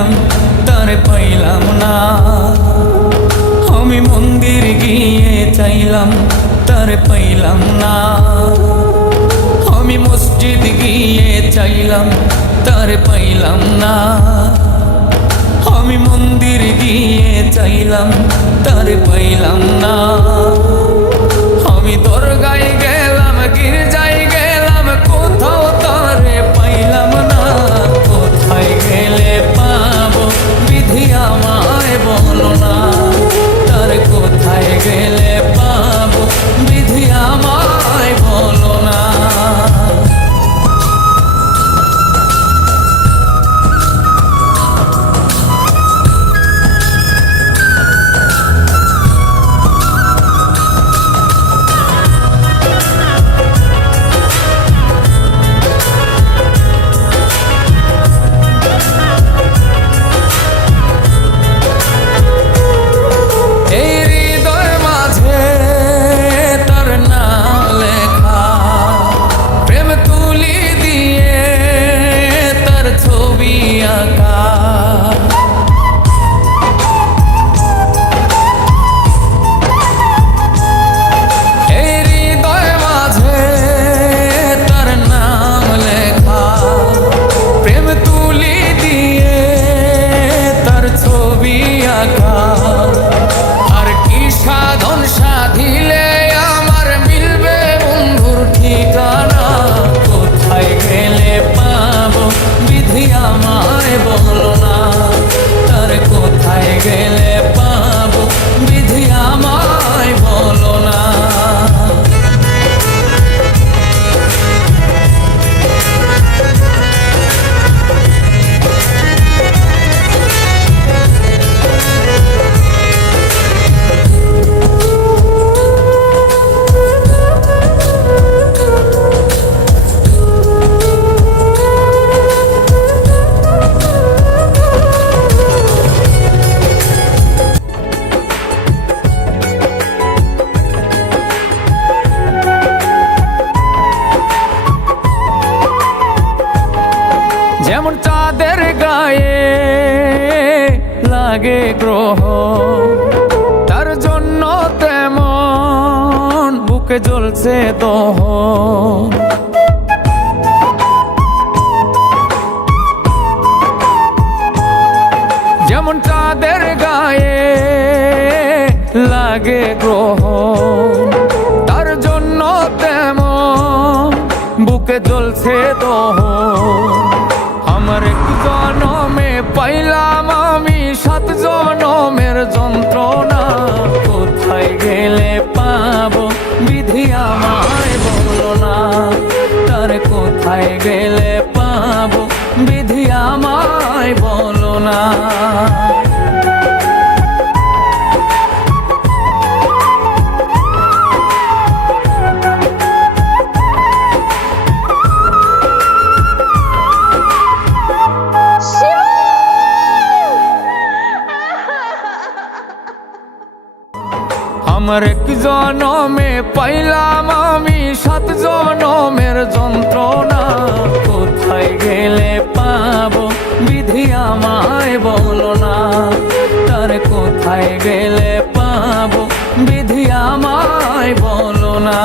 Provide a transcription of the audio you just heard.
চাইলাম তারে পাইলাম না। আমি মন্দির গিয়ে চাইলাম তারে পাইলাম না। আমি মসজিদ গিয়ে চাইলাম তারে পাইলাম না। আমি মন্দির গিয়ে চাইলাম তারে পাইলাম না। আমি দরগায় গেলাম গির্জায় গেলাম কোথাও তারে পাইলাম না। কোথায় গেলে পাবো বিধি আমায় বলো না। তারে কোথায় গেলে পাবো বিধি আমায় বলো না। যেমন চাঁদের গায়ে লাগে গ্রহ, তার জন্য তেমন বুকে জ্বলছে দহন। যেমন চাঁদের গায়ে লাগে গ্রহ, তার জন্য তেমন বুকে জ্বলছে দহন। আমার এক জনমে পাইলাম আমি 7 জনমের যন্ত্রণা। কোথায় গেলে পাবো বিধি আমায় বলো না। তার কোথায় গেলে পাবো বিধি আমায় বলো না। আমার এক জনমে পাইলাম আমি 7 জনমের যন্ত্রণা। কোথায় গেলে পাবো বিধি আমায় বলো না। তার কোথায় গেলে পাবো বিধি আমায় বলো না।